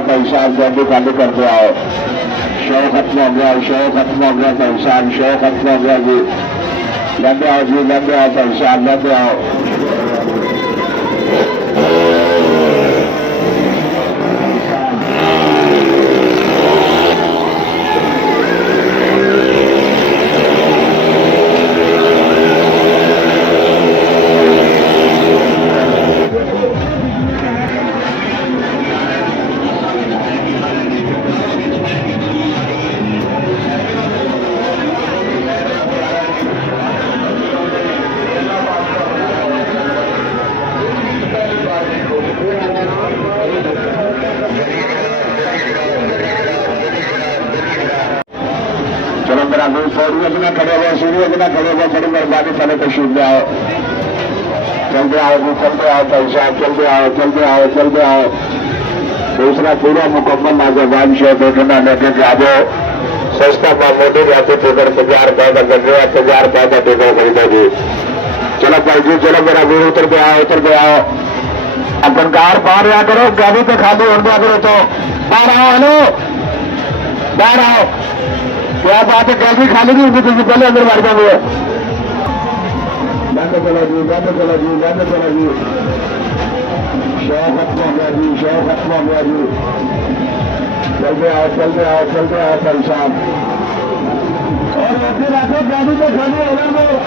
पहचान जल्दी खाली करते आओ। शो खत्म हो गया, शो खत्म हो गया पहचान, शो खत्म हो गया जी। लंबे आओ जी, लंबे आओ पहचान, लंबे आओ। चलो मेरा कोई फोड़िए बिना खड़े हुए, सीढ़ियों बिना खड़े हुए, बड़ी मेहरबानी पहले तो छूट जाओ। चलते आओ जी, चलते आओ पैसा, चलते आओ, चलते आओ, चलते आओ। दूसरा पूरा मुकम्मल नौजवान शो देखना लेके जाओ। सस्ता में मोटी जाती टिकट 50 रुपए का, 50 रुपए का टिकट खरीदो जी। चलो भाई जी, चलो मेरा वीर उतर के आओ, उतर के आओ। अपन कार पार या करो, गाड़ी तो खाली हो गया करो तो बाहर आओ। हेलो, बाहर आओ। क्या बात है, गाड़ी खाली नहीं होगी तुझे पहले अंदर मार जाओगे। बंद चलो जी, बंद चलो जी, बंद चलो जी। शो खत्म हो गया जी, शो खत्म हो गया जी। चलते आओ, चलते आओ, चलते आओ परेशान। और ऐसे राखो, गाड़ी तो खाली हो रहा है।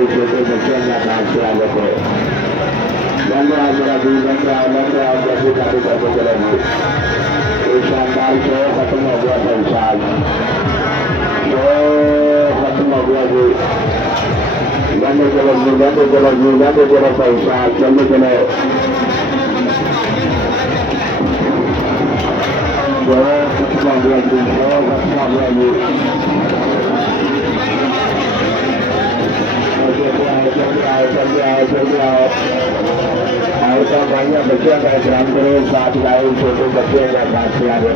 गाड़ी छोटे बच्चों का नाम से आगे को लंबा मेरा भी लंबा जैसी गाड़ी करके चलेगी। एक शानदार शो खत्म हो गया था इंसान, शो खत्म हो गया जी। गाने चलो पैसा चलने चले शो खत्म हो गया जी, शो खत्म हो गया जी। जल्दी आओ ऐसा भाइयों बच्चों का एहतराम करो, साथ लाए छोटे बच्चे का साथ आगे